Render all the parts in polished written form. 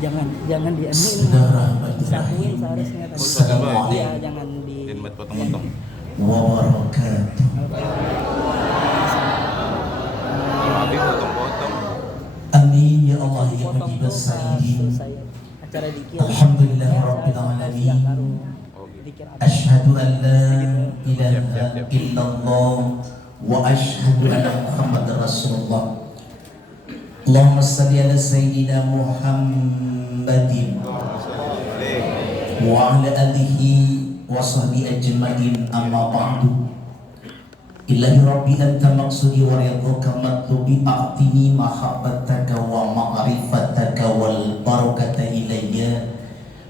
jangan disakuin seharusnya tadi. Assalamualaikum. Iya, jangan di potong-potong. Wabarakatuh. Habis potong-potong. Amin ya Allah ya potong Habibas tuh Sayyidin. saya acara dikir. Alhamdulillah Ya, Rabbil saya Alamin. dikir apa? Asyhadu an la ilaha illallah wa asyhadu anna Muhammadar Rasulullah. Allahumma salli ala sayyidina Muhammadin wa ala alihi wa sahbihi ajma'in, amma ba'du. Ilahi Rabbi anta maqsudi wa ridhaka matlubi, a'tini mahabbataka wa ma'rifataka wal barakata ilayya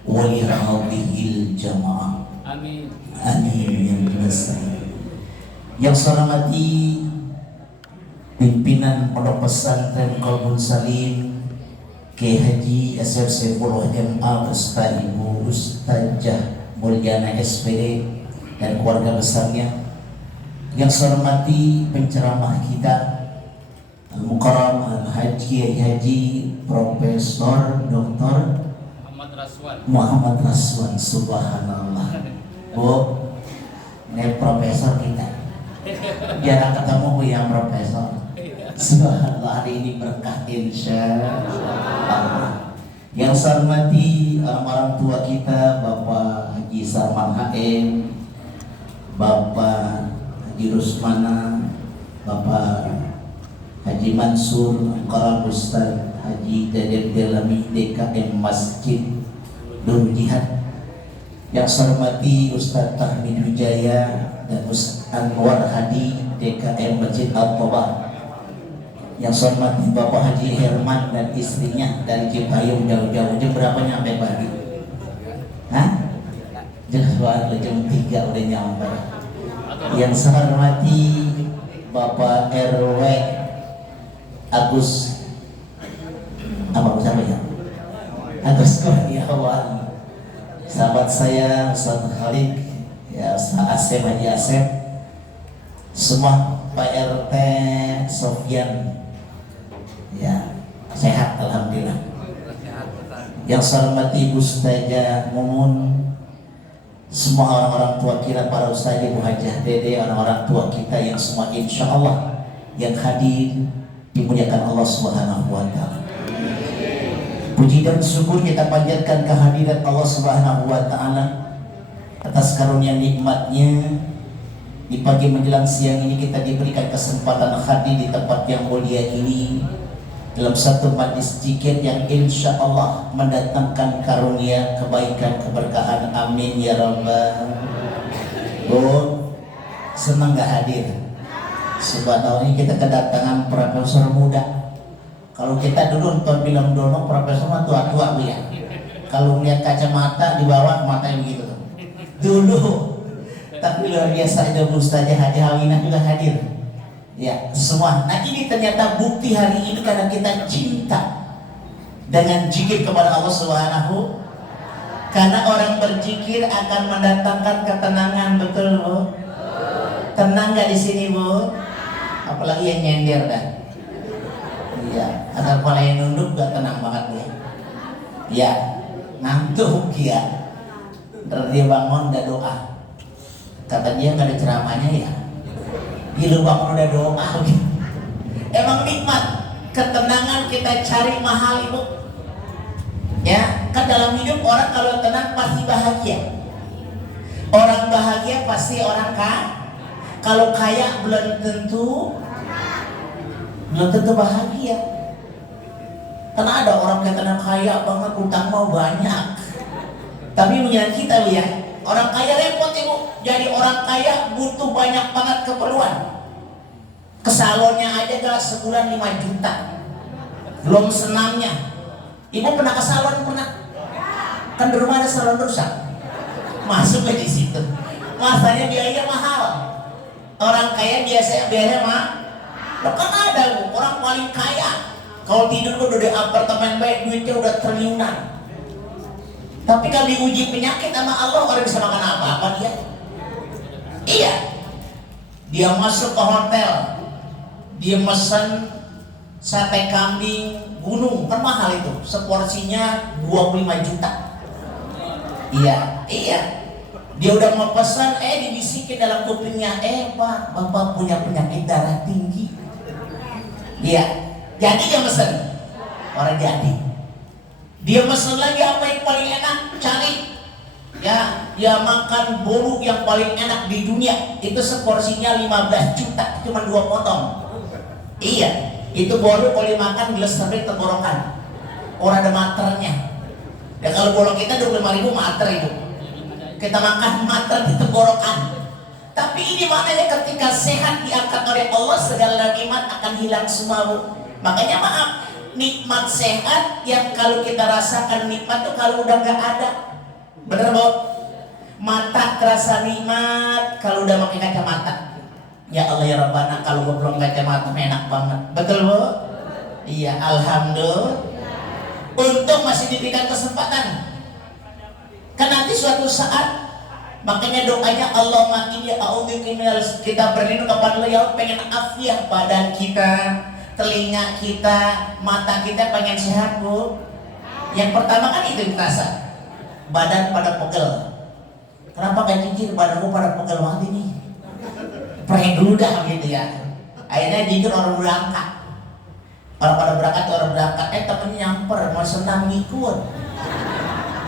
wa li hadhil jamaah. Amin. Amin yang biasa. Yang saya hormati pimpinan Pondok Pesantren Qalbun Salim, Kiai Haji SRC Puluh MA beserta Ibu Ustazah Mulyana SPD dan keluarga besarnya. Yang saya hormati penceramah kita Al-Mukarram Al-Haji Profesor Dr. Muhammad Raswan. Subhanallah. Bu, ini profesor kita. Jarang ketemu Bu yang profesor. Subhanallah, hari ini berkah insya Allah. Yang saya hormati orang tua kita, Bapak Haji Sarman HM, Bapak Haji Rusmana, Bapak Haji Mansur, Karam Ustaz Haji Dedek Delami DKM Masjid Nur Jihad. Yang saya hormati Ustaz Tahmid Wijaya dan Ustaz Anwar Hadi DKM Masjid Al-Toba. Yang saya hormati Bapak Haji Herman dan istrinya dari Cipayung jauh-jauh. Jam berapa nyampe pagi? Hah? Jam 3 udah nyampe. Yang saya hormati Bapak RW Agus ya? Agus Kurniawan, sahabat saya Ustaz Khalid, ya Ustaz Asep Haji Asep, semua Pak RT Sofyan, ya sehat alhamdulillah. Yang saya hormati Ibu Ustazah Mumun, semua orang-orang tua kita, para ustaz, Ibu Hajah Dede, orang-orang tua kita yang semua insya Allah yang hadir dimuliakan Allah Subhanahu wa Ta'ala. Puji dan syukur kita panjatkan kehadiran Allah Subhanahu wa Ta'ala atas karunia nikmatnya. Di pagi menjelang siang ini kita diberikan kesempatan hadir di tempat yang mulia ini dalam satu majlis zikir yang insya Allah mendatangkan karunia, kebaikan, keberkahan. Amin ya Rabbal. Bu, senang gak hadir? Subhanallah, ini kita kedatangan profesor muda. Kalau kita dulu nonton film Dono, profesor mah tua-tua Bu ya. Kalau melihat kacamata di bawah matanya begitu dulu. Tapi luar biasa, ada Bu Ustazah Haji Hawinah juga hadir. Ya, semua. Nah ini ternyata bukti hari ini karena kita cinta dengan zikir kepada Allah Subhanahu. Karena orang berzikir akan mendatangkan ketenangan, betul Bu? Tenang gak di sini Bu? Apalagi yang nyender dah. Iya, asal kepala yang nunduk gak tenang banget dia. Ya, ngantuk ya. Ntar dia bangun udah doa. Kata dia gak ada ceramahnya ya. Dia bangun udah doa. Emang nikmat. Ketenangan kita cari mahal Ibu. Ya, kan dalam hidup orang kalau tenang pasti bahagia. Orang bahagia pasti orang kaya. Kalau kaya belum tentu bahagia. Karena ada orang yang tenang kaya banget, utang mau banyak. Tapi menurut kita ya, orang kaya repot Ibu. Jadi orang kaya butuh banyak banget keperluan. Ke salonnya aja gak sebulan 5 juta. Belum senamnya. Ibu pernah ke salon? Pernah? Kan di rumah ada salon rusak. Masuk ke di situ. Masanya biaya mahal. Orang kaya biasanya biayanya mah. Loh kan ada orang paling kaya. Kalau tidur udah di apartemen baik, duitnya udah triliunan. Tapi kalau diuji penyakit sama Allah, orang bisa makan apa-apa dia. Iya. Dia masuk ke hotel, dia mesen sate kambing gunung, kan mahal itu. Seporsinya 25 juta. Iya. Dia udah mau pesan, dibisikin dalam kupingnya, Pak, Bapak punya penyakit darah tinggi. Iya. Jadi dia mesen. Orang jadi. Dia mesen lagi apa yang paling enak, cari. Ya, dia makan bolu yang paling enak di dunia. Itu seporsinya 15 juta, cuma 2 potong. Iya, itu bolu kalau dimakan gelas sampai tenggorokan. Orang ada maternya. Ya kalau bolu kita 25.000 mater itu. Kita makan mater di tenggorokan. Tapi ini maknanya ketika sehat diangkat oleh Allah, segala nikmat akan hilang semua, Bu. Makanya maaf, nikmat sehat yang kalau kita rasakan nikmat tuh kalau udah nggak ada. Bener, Bu? Mata terasa nikmat kalau udah pakai kacamata. Ya Allah ya Rabbana, kalau gue belum kacamata enak banget. Betul, Bu? Iya, alhamdulillah. Untung masih diberikan kesempatan. Kan nanti suatu saat, makanya doanya Allahumma inni a'udzubika minal, kita berlindung kepada Allah, ya Allah, pengen afiah badan kita, telinga kita, mata kita pengen sehat, Bu. Yang pertama kan itu terasa. Badan pada pegel. Kenapa gak jujur badanku pada pegel banget ini? Pengen dulu dah gitu ya. Akhirnya jujur orang berangkat. Orang pada berangkat, temennya nyamper, mau senam ngikut.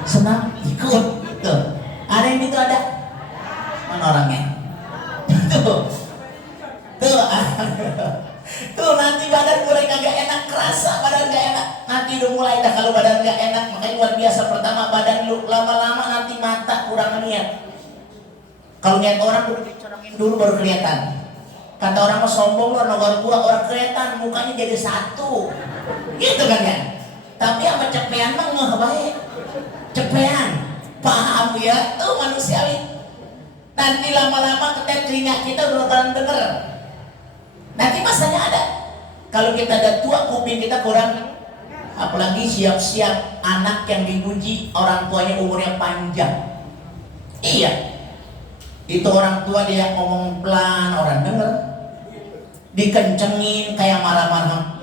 Senam ikut. Tuh. Ada yang itu ada? Mana orangnya? Tuh. Tuh nanti badan mulai kagak enak, kerasa badan gak enak. Nanti udah mulai dah kalau badan gak enak, makanya luar biasa. Pertama badan lu, lama-lama nanti mata kurang niat. Kalau niat orang udah dicorongin dulu baru kelihatan. Kata orang mau sombong lu, nomor gua orang kelihatan mukanya jadi satu. Gitu kan ya? Tapi sama cepean mah nggak baik. Cepean, paham ya? Tuh manusiawi. Nanti lama-lama ketika telinga kita udah denger. Nanti masanya ada. Kalau kita ada tua, kuping kita kurang. Apalagi siap-siap anak yang dipuji orang tuanya umurnya panjang. Iya. Itu orang tua dia ngomong pelan, orang denger. Dikencengin kayak marah-marah.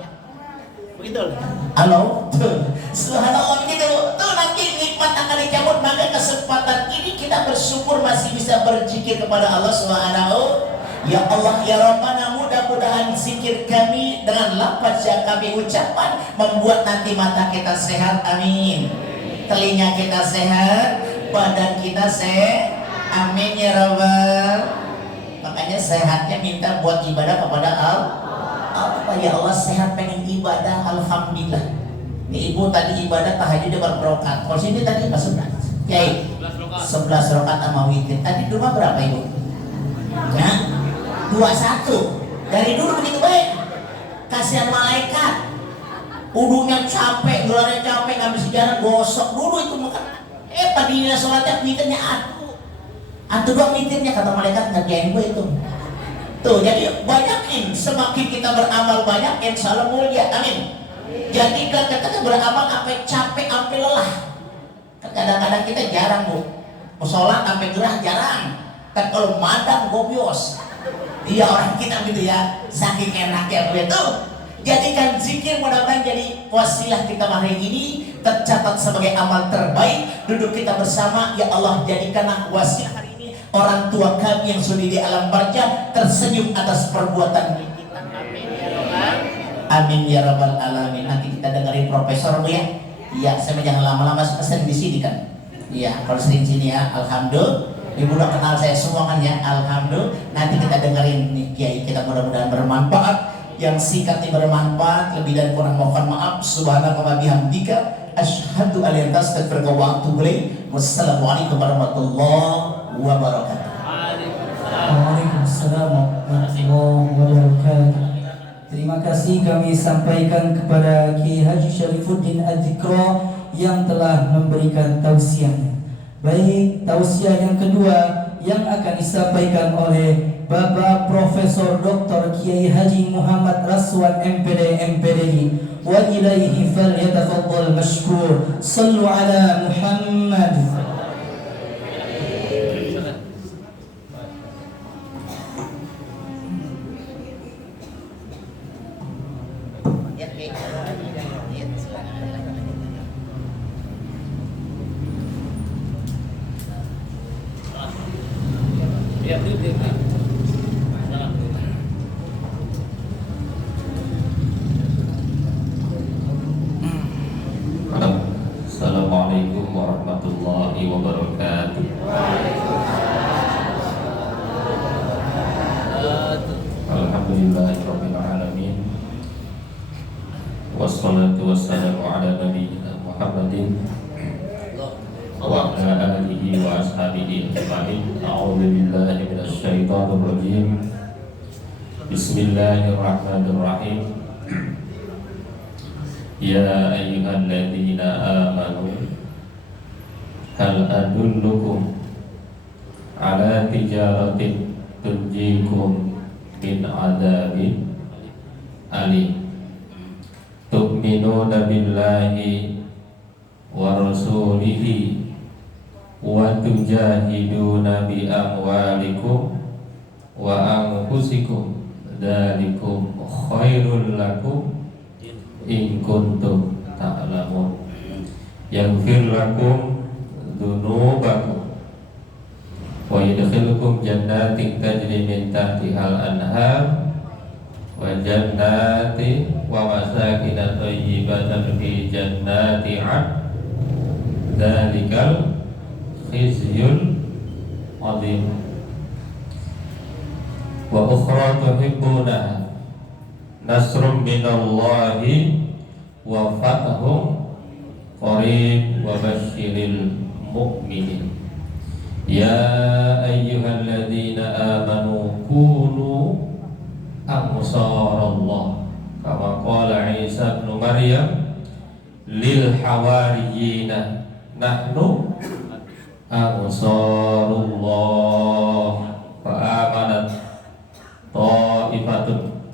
Begitu. Halo. Tuh. Subhanallah begitu. Tuh nanti nikmat akan dicabut. Maka kesempatan ini kita bersyukur masih bisa berzikir kepada Allah Subhanahu. Ya Allah ya Rabbana, mudah-mudahan zikir kami dengan lafaz yang kami ucapkan membuat nanti mata kita sehat, amin. Telinga kita sehat, badan kita sehat, amin ya Rabbal. Makanya sehatnya minta buat ibadah kepada Allah. Apa ya Allah, sehat pengen ibadah, alhamdulillah. Ini ibu tadi ibadah tahajud dia berrokat. Kalau sini tadi pas 11. Yai. 11 rokat sama witir. Tadi rumah berapa ibu? Nah, 21. Dari dulu begitu baik. Kasihan malaikat. Udunya capek, gelarnya capek, nggak bisa jalan, gosok dulu itu muka. Tadinya sholatnya witirnya atuh doang witirnya, kata malaikat ngerjain gue itu. Tuh, jadi banyakin, semakin kita beramal banyak, insya Allah mulia, amin. Jadi kita beramal sampai capek, sampai lelah. Kadang-kadang kita jarang, Bu. Sholat sampai gerah jarang. Kan kalau madang gobios. Iya orang kita gitu ya, saking enaknya begitu. Jadikan zikir mudah-mudahan jadi wasilah kita hari ini tercatat sebagai amal terbaik. Duduk kita bersama, ya Allah jadikanlah wasilah hari ini orang tua kami yang sudah di alam barza tersenyum atas perbuatan kita. Amin ya Rabbal. Amin ya Rabbal alamin. Nanti kita dengerin profesor, Bu ya. Iya, saya jangan lama-lama, sering di sini kan. Iya, kalau sering sini ya, alhamdulillah. Ibu udah kenal saya semua kan ya, alhamdulillah. Nanti kita dengerin nih kiai kita, mudah-mudahan bermanfaat. Yang singkatnya bermanfaat, lebih dan kurang mohon maaf. Subhanaka wa bihamdika asyhadu an la ilaha illa anta astaghfiruka wa atubu ilaik. Wassalamualaikum warahmatullahi wabarakatuh. Waalaikumsalam warahmatullahi wabarakatuh. Terima kasih kami sampaikan kepada Kiai Haji Syarifuddin Adzikra yang telah memberikan tausiahnya. Baik, tausiah yang kedua yang akan disampaikan oleh Bapak Profesor Dr. Kiai Haji Muhammad Raswan MPD MPDI. Wa ilaihi falyatafaddal mashkur. Sallu ala Muhammad. Ya, Wassalatu wassalamu ala nabiyyina Muhammadin wa ala alihi wa ashabihi ajma'in. A'udzu billahi minasy syaithanir rajim. Bismillahirrahmanirrahim. Ya ayyuhalladzina amanu hal adullukum ala tijaratin tunjikum min adzabin alim tu'minuna billahi wa rasulihi wa tujahiduna bi amwalikum wa anfusikum dzalikum khairul lakum in kuntum ta'lamun. Yaghfir lakum dzunubakum wa yudkhilukum jannatin tajri min tahtihal anhar wa jannati wa masakin thayyibatan fi jannati 'adn dzalikal khizyul 'adzim wa ukhra tuhibbunaha nasrum minallahi wa fathum qarib wa basyiril mu'minin. Ya ayyuhalladzina amanu kunu ansarallah kama qala Isa ibn Maryam lil hawariyina nahnu ansarullah fa amanat ta'ifatun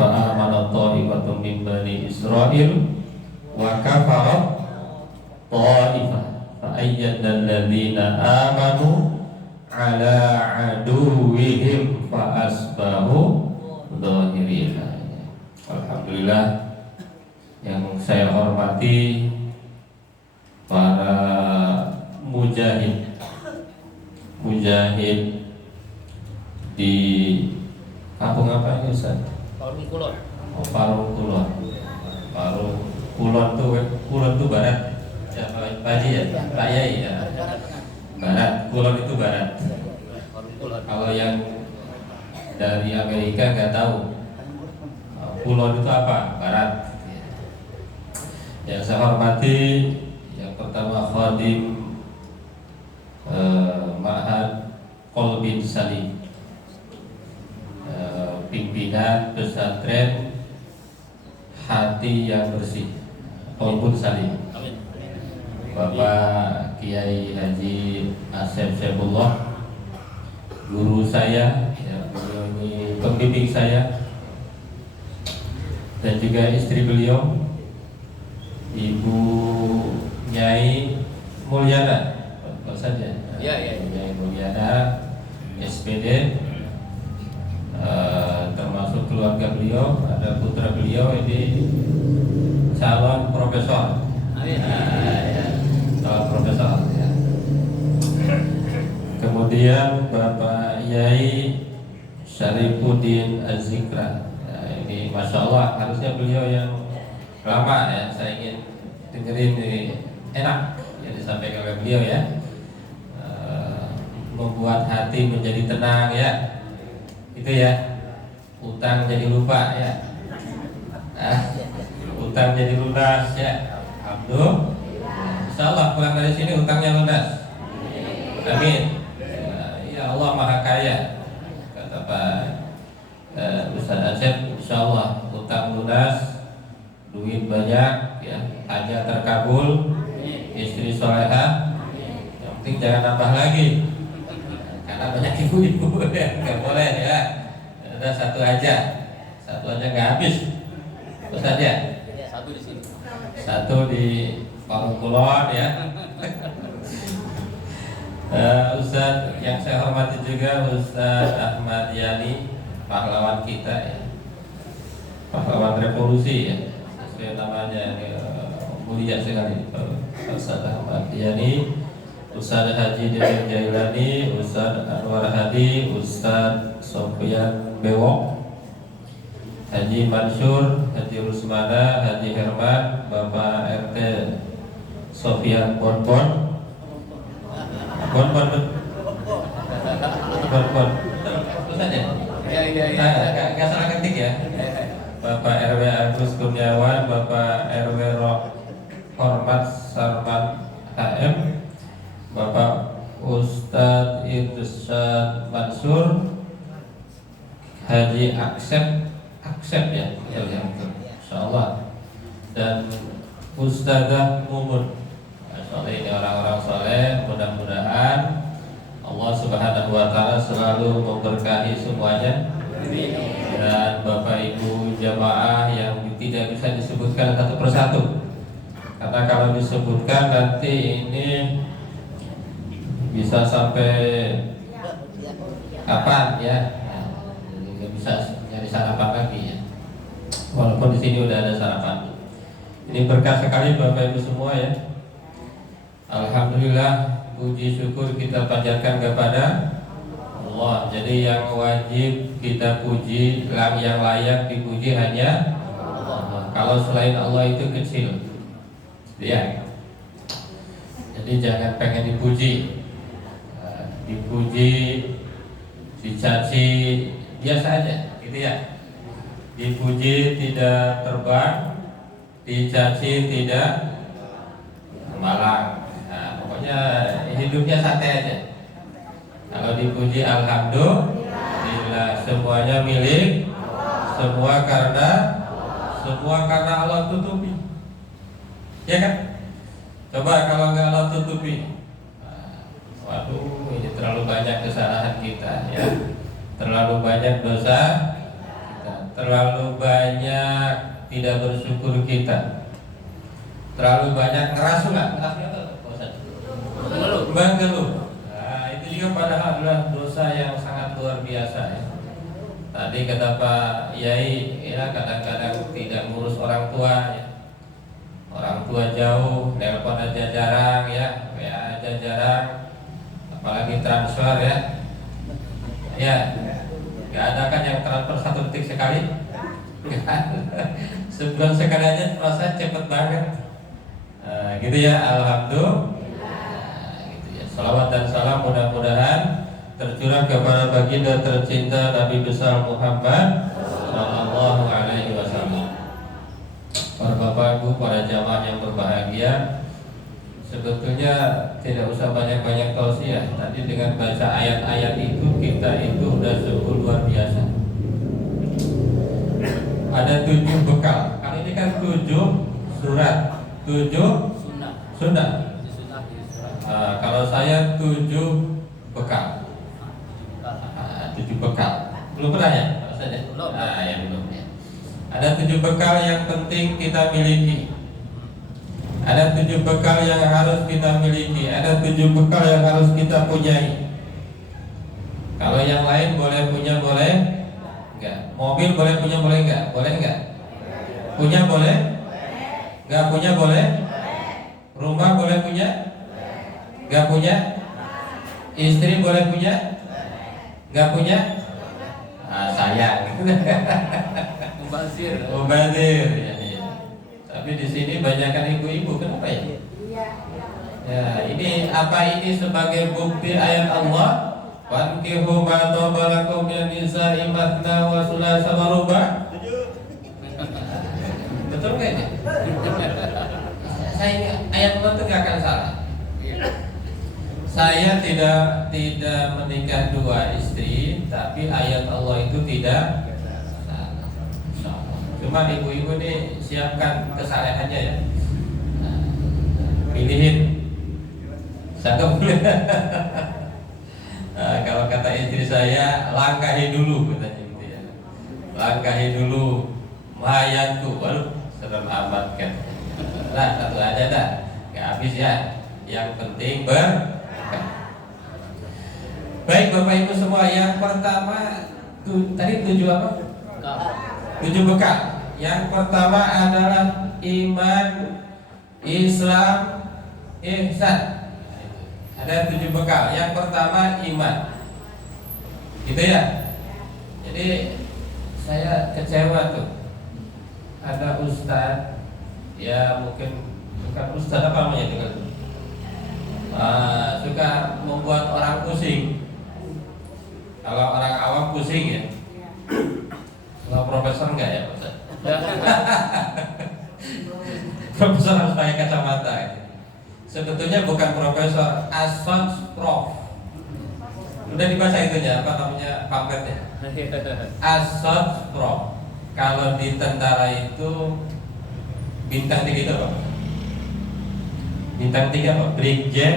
fa'amana ta'ifatun min bani Israil wa kafarat ta'ifah fa'ayyadna alladhina amanu ala aduwihim fa'asbahu dhahirina. Alhamdulillah, yang saya hormati para mujahid di kampung apa ini Ustaz? Parung Kulon. Oh, Parung Kulon. Parung Kulon tuh barat. Ya, Pak Haji ya, Pak Yai ya. Barat, Kulon itu barat. Parung Kulon. Kalau yang dari Amerika nggak tahu. Kulon itu apa? Barat. Yang saya hormati, yang pertama Khadim Ma'had Qalbin Salim, pimpinan pesantren Hati yang Bersih Qalbun Salim, Bapak Kiai Haji Asep Syabullah, guru saya, ya, beliau ini pembimbing saya, dan juga istri beliau Ibu Nyai Mulyana, Pak saja, Nyai Mulyana SPD. Termasuk keluarga beliau, ada putra beliau ini calon profesor. Calon profesor ya. Kemudian Bapak Yai Syarifuddin Az-Zikra ya, ini Masya Allah, harusnya beliau yang lama ya, saya ingin dengerin ini, enak yang disampaikan oleh beliau ya, membuat hati menjadi tenang ya, itu ya, utang jadi lupa ya, utang jadi lunas ya, Alhamdulillah. Insyaallah pulang dari sini utangnya lunas. Amin. Ya Allah Maha Kaya, kata Pak Ustaz Asep. Insyaallah utang lunas, duit banyak ya, hajat terkabul, istri soleha. Yang penting jangan nambah lagi, karena banyak ibu-ibu ya, nggak boleh ya. Ada satu aja nggak habis. Ustaz ya, Satu di sini. satu di Parung Kulon ya. Ustaz yang saya hormati juga Ustaz Ahmad Yani, pahlawan kita ya, pahlawan revolusi ya, sesuai namanya ini, mulia sekali Ustaz Ahmad Yani, Ustaz Haji Dewi Jailani, Ustaz Anwar Hadi, Ustaz Sofyan Bewok, Haji Mansur, Haji Rusmana, Haji Herman, Bapak RT Sofyan Bonbon, Ustaz ya? Nggak salah ketik ya. Bapak RW Agus Agus Kurniawan, Bapak RW Hormat Sarman HM, Bapak Ustadz Irsyad Mansur, Haji Aksep ya, insyaallah, dan Ustadzah Mumun. Soalnya ini orang-orang soleh, mudah-mudahan Allah Subhanahu wa Ta'ala selalu memberkahi semuanya. Dan Bapak Ibu jamaah yang tidak bisa disebutkan satu persatu, karena kalau disebutkan nanti ini bisa sampai kapan ya, nggak bisa nyari sarapan lagi ya, walaupun di sini udah ada sarapan. Ini berkah sekali Bapak Ibu semua ya. Alhamdulillah, puji syukur kita panjatkan kepada Allah. Jadi yang wajib kita puji, yang layak dipuji hanya Allah. Kalau selain Allah itu kecil, ya. Jadi jangan pengen dipuji, dicaci biasa aja, gitu ya. Dipuji tidak terbang, dicaci tidak malang. Nah, pokoknya hidupnya santai aja. Kalau dipuji alhamdulillah, semuanya milik, semua karena Allah tutupi. Ya kan? Coba kalau nggak Allah tutupi, waduh, ini terlalu banyak kesalahan kita ya, terlalu banyak dosa kita, terlalu banyak tidak bersyukur kita, terlalu banyak ngerasuh nggak? Mengeluh. Nah, itu juga padahal adalah dosa yang sangat luar biasa ya. Tadi kata Pak Yai, ya kadang-kadang tidak ngurus orang tua ya. Orang tua jauh, telepon aja jarang ya, WA aja jarang, apalagi transfer ya. Ya, nggak ada kan yang transfer 1 detik sekali? Sebulan sekali aja proses cepet banget. Gitu ya, alhamdulillah. Salawat dan salam mudah-mudahan tercurah kepada baginda tercinta Nabi besar Muhammad Sallallahu Alaihi Wasallam. Para bapak ibu, para jamaah yang berbahagia, sebetulnya tidak usah banyak-banyak tausiah. Tadi dengan baca ayat-ayat itu kita itu udah syukur luar biasa. Ada 7 bekal. Kali ini kan 7 surat, 7 sunnah. Kalau saya 7 bekal. 7 bekal. Belum pernah ya? Belum. Ya belum ya. Ada 7 bekal yang penting kita miliki. Ada 7 bekal yang harus kita miliki. Ada 7 bekal yang harus kita punyai. Kalau yang lain boleh punya, boleh enggak. Mobil boleh punya, boleh enggak? Boleh enggak? Punya boleh? Enggak punya boleh? Rumah boleh punya? Enggak punya? Istri boleh punya? Enggak punya? Sayang. Mubazir ya. Tapi di sini banyakkan ibu-ibu, kenapa ya? Ya, ini apa ini sebagai bukti ayat Allah? Fankihu ma taba lakum min nisa'i mathna wa thulatha wa ruba'. Betul enggak ini? Saya ayat Allah itu enggak akan salah. Saya tidak menikah 2 istri, tapi ayat Allah itu tidak salah. Cuma ibu-ibu nih siapkan kesalehannya ya. Pilihin. Sanggup. Kalau kata istri saya, langkahi dulu katanya gitu ya. Langkahi dulu mayatku. Waduh, serem amat kan. Nah, satu aja dah. Enggak habis ya. Yang penting baik Bapak Ibu semua, yang pertama tadi 7 apa? 7 bekal. Yang pertama adalah iman, Islam, ihsan. Ada 7 bekal. Yang pertama iman. Gitu ya. Jadi saya kecewa tuh. Ada ustaz, ya mungkin bukan ustaz apa namanya itu kan? Suka membuat orang pusing. Kalau orang awam pusing ya. Kalau profesor enggak ya Ustaz? Profesor harus pakai kacamata. Sebetulnya bukan profesor, assoc prof. Udah dibaca itunya, apa namanya pamfletnya? Assoc prof. Kalau di tentara itu bintang 3 itu apa? Bintang 3 apa? Brigjen.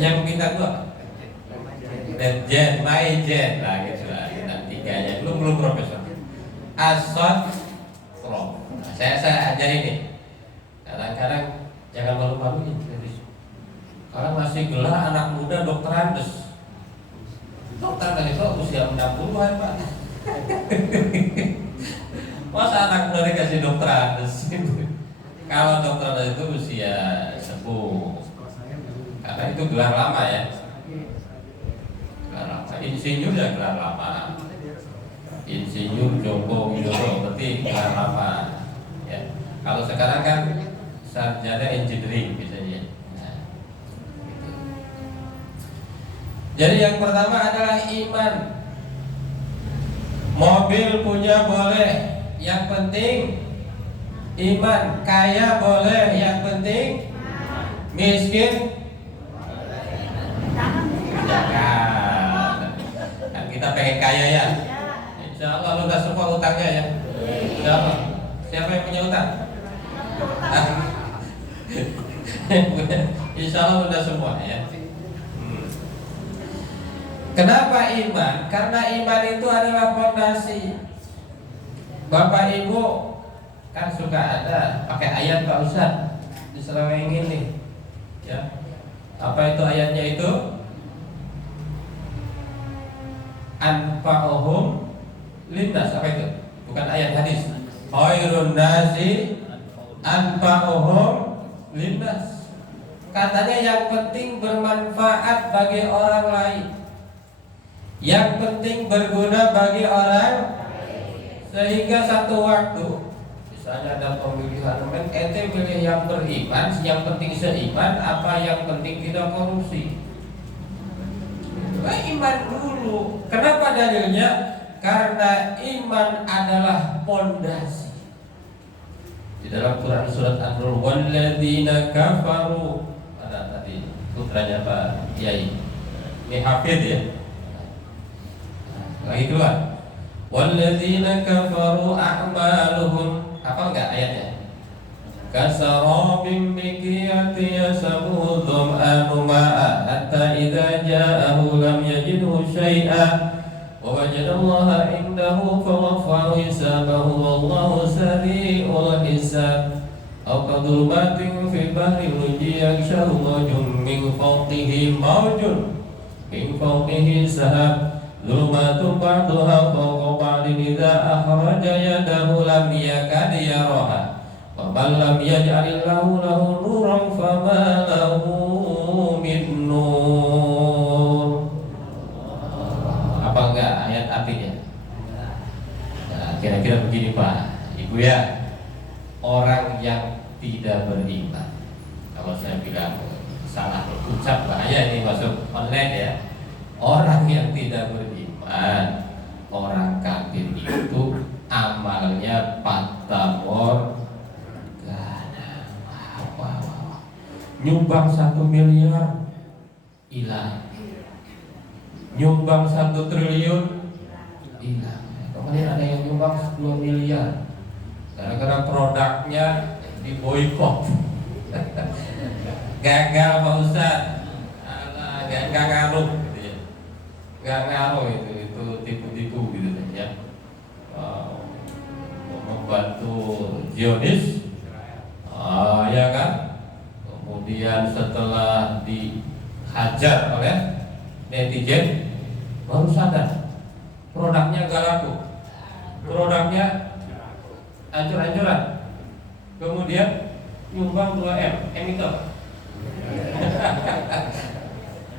Yang bintang 2? Letjen, Maijen. Nah gitu lah, bintang 3-nya. Belum profesor. Assoc prof. Nah, saya ajarin nih. Kadang-kadang jangan malu-maluin. Kalau masih gelar anak muda dokterandes. Dokter kan itu usia 60-an Pak. Masa anak muda dikasih dokterandes? Kalau dokterandes itu usia sepuh. Karena itu gelar lama ya. Gelar lama. Insinyur ya gelar lama. Insinyur Joko Widodo berarti gelar lama. Ya. Kalau sekarang kan sarjana engineering biasanya. Nah, gitu. Jadi yang pertama adalah iman. Mobil punya boleh, yang penting iman. Kaya boleh, yang penting miskin jangan. Kan kita pengen kaya ya. Insya Allah lunas semua utangnya ya. Insya Allah. Siapa yang punya utang? Insya Allah udah semua ya. Kenapa iman? Karena iman itu adalah fondasi. Bapak Ibu kan suka ada pakai ayat Pak Ustaz diselewengin nih ya. Apa itu ayatnya itu? Anfa'uhum linnas, apa itu? Bukan ayat hadis. Khairun nasi anfa'uhum linnas. Katanya yang penting bermanfaat bagi orang lain, yang penting berguna bagi orang, sehingga satu waktu misalnya ada pemilihan ente pilih yang beriman, yang penting seiman, apa yang penting tidak korupsi. Iman dulu. Kenapa dalilnya? Karena iman adalah pondasi. Di dalam Quran surat An-Nur, walladzina kafaru, ada tadi putranya Pak Yai, ini hafid ya. Lagi keluar, walladzina kafaru a'maluhum, apa enggak ayatnya? Kasarabim miqyati yasabuhu dham'anu ma'a hatta idza ja'ahu lam yajidhu syai'a wa wajadallaha indahu fawaffara hisabahu wallahu sari'ul hisab. Aw kadulmatin fi bahri lujji yakshahu mawjun min fawqihi mawjun min fawqihi sahab Zulmatun ba'duha fawqa ba'din idza akhraja yadahu lam yakad yaraha wa man lam yaj'alillahu lahu nuran fama lahu min nur. Apa enggak ayat artinya? Nah, kira-kira begini Pak Ibu ya. Orang yang tidak beriman, kalau saya bilang salah ucap bahaya ini masuk online ya. Orang yang tidak beriman, orang kafir itu amalnya patamor gana. Wow. Nyumbang 1 miliar hilang, nyumbang 1 triliun hilang. Kemudian ada yang nyumbang 10 miliar gara-gara produknya diboikot. Gagal Pak Ustaz, gak ngaruh. Gak ngaruh itu tipu-tipu gitu ya. Membantu Zionis, ya kan. Kemudian setelah dihajar oleh netizen, baru sadar produknya gak laku, produknya hancur-hancuran. Kemudian nyumbang 2M, itu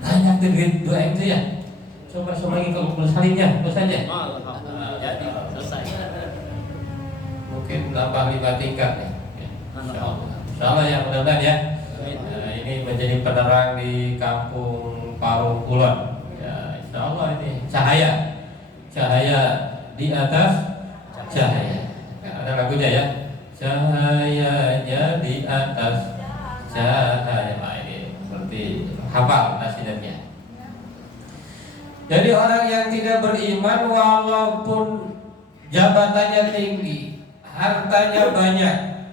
banyak duit 2M itu ya. Coba lagi kalau perlu salinnya, terus saja. Jadi selesai. Mungkin tambah 5 tingkat nih. Insya Allah ya, mudah-mudahan ya. Ini menjadi penerang di kampung Parung Kulon. Ya, Insya Allah ini cahaya di atas cahaya. Nah, ada lagunya ya. Cahayanya di atas cahaya. Nah, ini seperti hafal nasihatnya. Jadi orang yang tidak beriman walaupun jabatannya tinggi, hartanya banyak,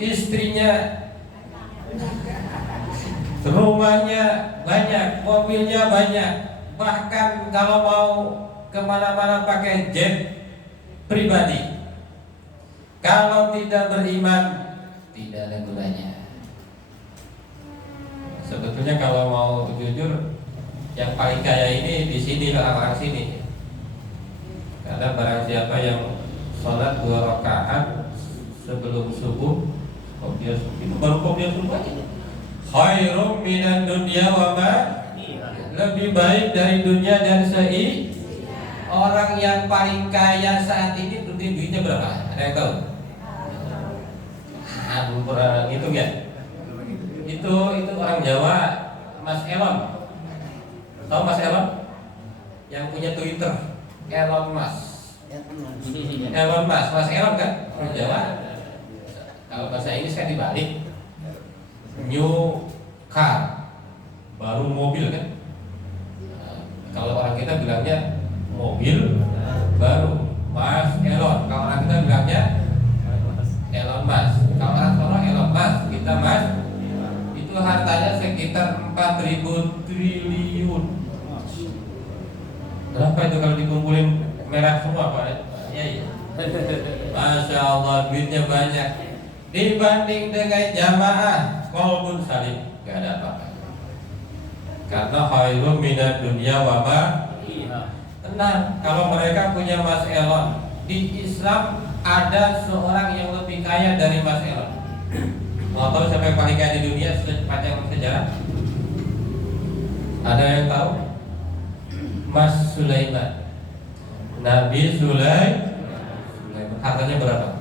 istrinya, rumahnya banyak, mobilnya banyak, bahkan kalau mau kemana-mana pakai jet pribadi, kalau tidak beriman tidak ada gunanya. Sebetulnya kalau mau jujur, yang paling kaya ini di sini, orang-orang sini. Karena barang siapa yang sholat 2 rakaat sebelum subuh, itu baru qobliyah subuh aja. Khairum minan dunya wa ma, lebih baik dari dunia dan orang yang paling kaya saat ini duitnya berapa? Ada yang tahu? Belum pernah ngitung ya? Itu orang Jawa, Mas Elon. Tahu Mas Elon? Yang punya Twitter, Elon Musk. Elon Musk, Mas Elon kan? Orang Jawa. Kalau bahasa Inggris kan dibalik. New car, baru mobil kan? Kalau orang kita bilangnya mobil baru, Mas Elon. Kalau orang kita bilangnya Elon Musk. Kalau orang Elon Musk, kita Mas. Itu hartanya sekitar 4.000 triliun. Berapa itu kalau dikumpulin merah semua Pak? Iya. Masya Allah, duitnya banyak. Dibanding dengan jamaah qalbun salim, gak ada apa-apa. Karena khairun minad dunya wa ma. Tenang, kalau mereka punya Mas Elon, di Islam ada seorang yang lebih kaya dari Mas Elon. Mau tahu siapa yang paling kaya di dunia sepanjang sejarah? Ada yang tahu? Mas Sulaiman. Nabi Sulaiman. Hartanya berapa?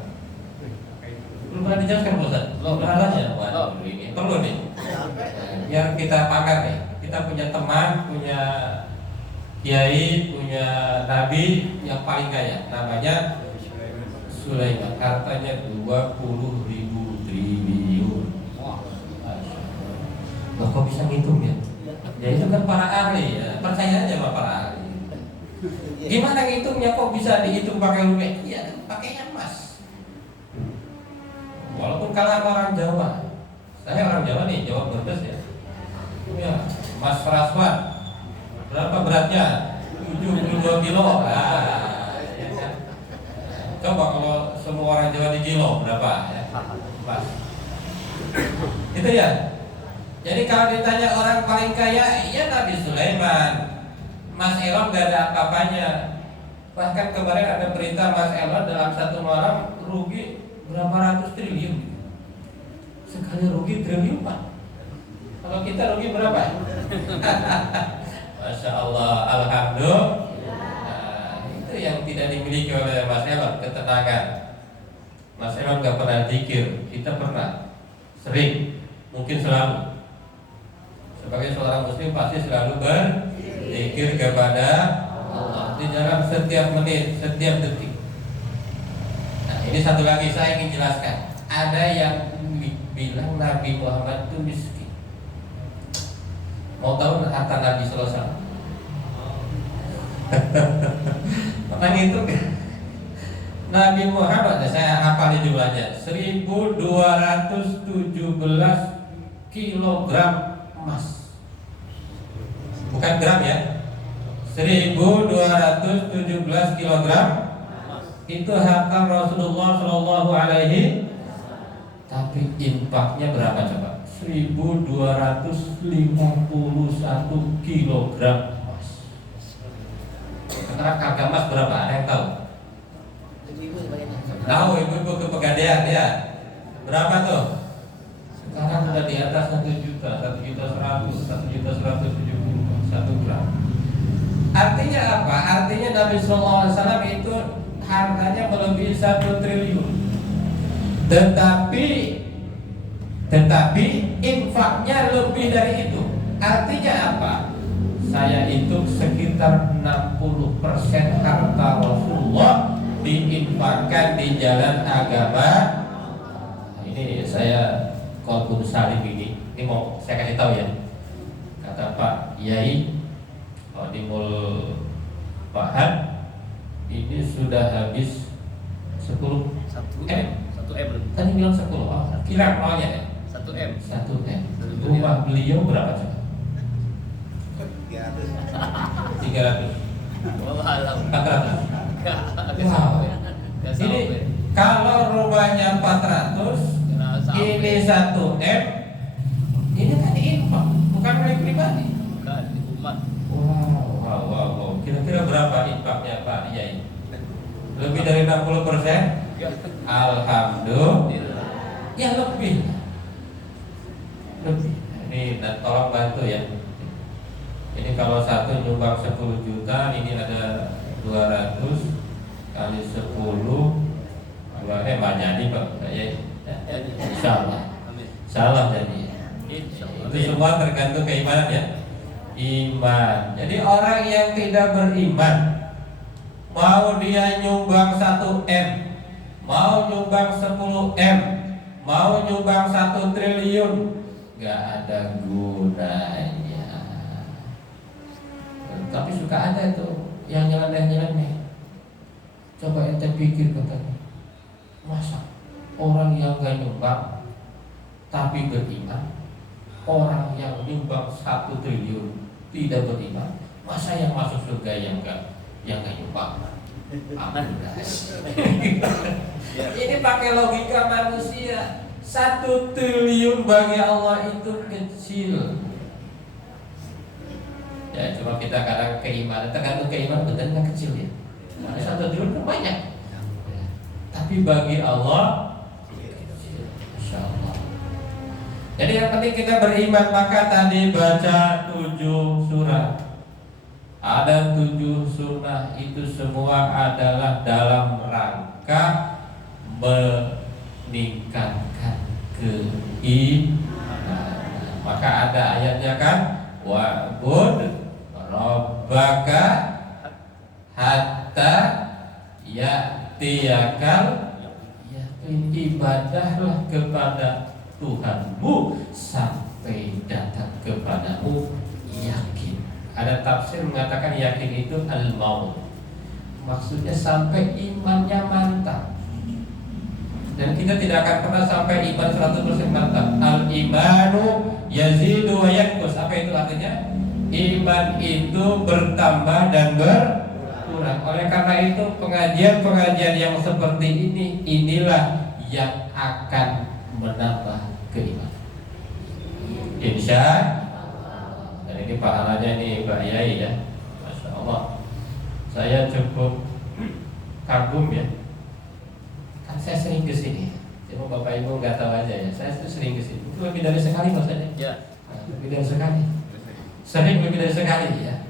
Belum pernah dijelaskan Ustaz. Hartanya? Waduh, ini perlu nih. Biar kita pakar nih. Kita punya teman, punya kiai, punya nabi yang paling kaya. Namanya Sulaiman. Hartanya 20.000 triliun. Loh, kok bisa ngitung ya? Ya itu kan para ahli ya. Percaya aja sama para ahli. Gimana ngitungnya, kok bisa dihitung pakai rupiah? Iya, pakainya emas. Walaupun kalah sama orang Jawa. Saya orang Jawa nih, Jawa Brebes ya. Ya, emas Raswan. Berapa beratnya? 72 kilo. Nah, ya kan? Coba kalau semua orang Jawa di kilo berapa ya? Emas. Itu ya. Jadi kalau ditanya orang paling kaya, iya Nabi Sulaiman. Mas Elon gak ada apa-apanya. Bahkan kemarin ada berita Mas Elon dalam satu malam rugi berapa ratus triliun. Sekali rugi triliun Pak. Kalau kita rugi berapa? Masya Allah, alhamdulillah. Nah, itu yang tidak dimiliki oleh Mas Elon, ketenangan. Mas Elon gak pernah zikir, kita pernah, sering, mungkin selalu. Sebagai seorang muslim pasti selalu berzikir kepada Allah di dalam setiap menit, setiap detik. Nah, ini satu lagi saya ingin jelaskan. Ada yang bilang Nabi Muhammad itu miskin. Mau tahu harta Nabi Sallallahu Alaihi Wasallam? Pernah ngitung kan? Nabi Muhammad, saya hafal jumlahnya, 1.217 kilogram emas. Bukan gram ya. 1.217 kilogram itu harta Rasulullah Shallallahu Alaihi. Tapi infaknya berapa coba? 1.251 kilogram emas. Sekarang harga emas berapa? Ada yang tahu? Tahu ibu-ibu ke Pegadaian ya? Berapa tuh? Sekarang sudah di atas 1 juta, 1.100.000, 1.170.000 1 gram. Artinya apa? Artinya Nabi SAW itu hartanya melebihi 1 triliun. Tetapi infaknya lebih dari itu. Artinya apa? saya hitung sekitar 60% harta Rasulullah diinfakkan di jalan agama. Ini saya qalbun salim ini mau saya kasih tahu ya. Kata Pak Yai Dimul Fahad, ini sudah habis 10 M. 1 M. Tadi bilang 10. Oh, kira nolnya ya. 1 M. 1 M. Rumah beliau berapa coba? 300. Oh, alam. 400. Agak Wow. Gak Ini sampai. kalau rumahnya 400, ini 1 M. Ini kan infak, bukan milik pribadi. Bukan di umat. Wow. Kira-kira berapa infaknya Pak Yai? Lebih dari 60%? Alhamdulillah. Ya lebih. Ini tolong bantu ya. Ini kalau satu nyumbang 10 juta, ini ada 200 kali 10. Banyak nih Pak Yai. Insyaallah. Salah jadi. Itu semua tergantung keimanan ya. Iman. Jadi orang yang tidak beriman, mau dia nyumbang 1 M, mau nyumbang 10 M, mau nyumbang 1 triliun, gak ada gunanya. Tapi suka ada tuh yang nyeleneh-nyeleneh. Coba ente pikir katanya, masa orang yang gak nyumbang tapi beriman, orang yang nyumbang 1 triliun tidak beriman, masa yang masuk surga yang gak nyumbang? Ini pakai logika manusia. 1 triliun bagi Allah itu kecil. Ya cuma kita kadang keimanan, tergantung keimanan benar nggak kecil ya. 1 triliun kan banyak. Tapi bagi Allah kecil, Masya Allah. Jadi yang penting kita beriman. Maka tadi baca 7 surah, ada 7 sunnah, itu semua adalah dalam rangka meningkatkan keimanan. Maka ada ayatnya kan, wa'bud rabbaka hatta ya'tiyakal yaqin. Ibadahlah kepada Tuhanmu sampai datang kepadamu yakin. Ada tafsir mengatakan yakin itu al-maut, maksudnya sampai imannya mantap. Dan kita tidak akan pernah sampai iman 100% mantap. Al-imanu yazidu wa yanqus. Apa itu artinya? Iman itu bertambah dan berkurang. Oleh karena itu pengajian-pengajian yang seperti ini, inilah yang akan menambah keimanan. Insya Allah. Dan ini pahalanya nih Pak Yai ya, Masya Allah. Saya cukup kagum ya. Kan saya sering kesini. Cuma Bapak Ibu nggak tahu aja ya. Saya tuh sering kesini. Itu lebih dari sekali maksudnya. Ya. Lebih dari sekali. Sering lebih dari sekali ya.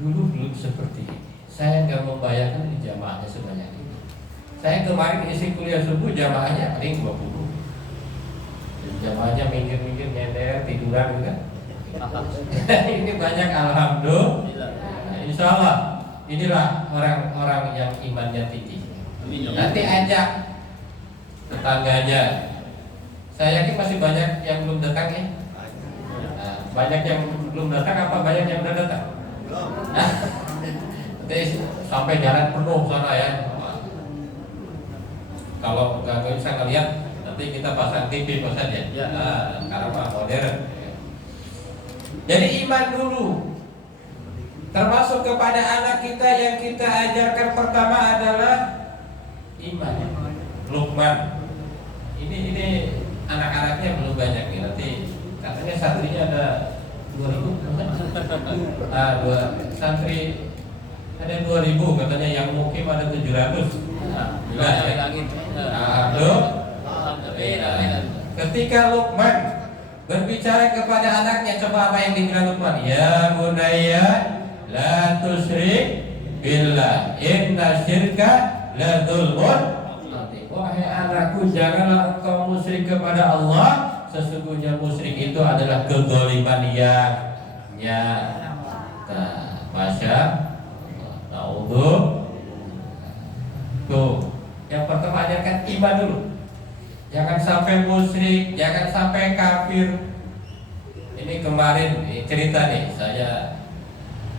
Dulu belum seperti ini. Saya nggak membayangkan di jamaahnya sebanyak ini. Saya kemarin isi kuliah subuh jamaahnya paling 20. Jamaahnya minggir-minggir nyender tiduran kan. Ini banyak alhamdulillah. Insya Allah inilah orang-orang yang imannya tinggi. Nanti ajak tetangganya. Saya yakin masih banyak yang belum datang ya. Banyak yang belum datang apa banyak yang udah datang? Nanti sampai jalan penuh sana ya. Kalau nggak bisa ngeliat, nanti kita pasang TV pesan ya. Karena modern. Jadi iman dulu. Termasuk kepada anak kita yang kita ajarkan pertama adalah iman. Luqman. Ini anak-anaknya belum banyak nih. Nanti katanya santrinya ada 2000. Dua santri ada 2000 katanya, yang mukim ada 700. Ketika Luqman berbicara kepada anaknya, coba apa yang dibilang Luqman? Ya bunayya la tusyrik billah inna syirka la dzulmun. Wahai anakku, janganlah engkau musyrik kepada Allah. Sesungguhnya musyrik itu adalah kezaliman yang nyata. kita baca naudzu. Tuh, yang pertama ajarkan iman dulu. Jangan sampai musyrik, jangan sampai kafir. Ini kemarin cerita nih, saya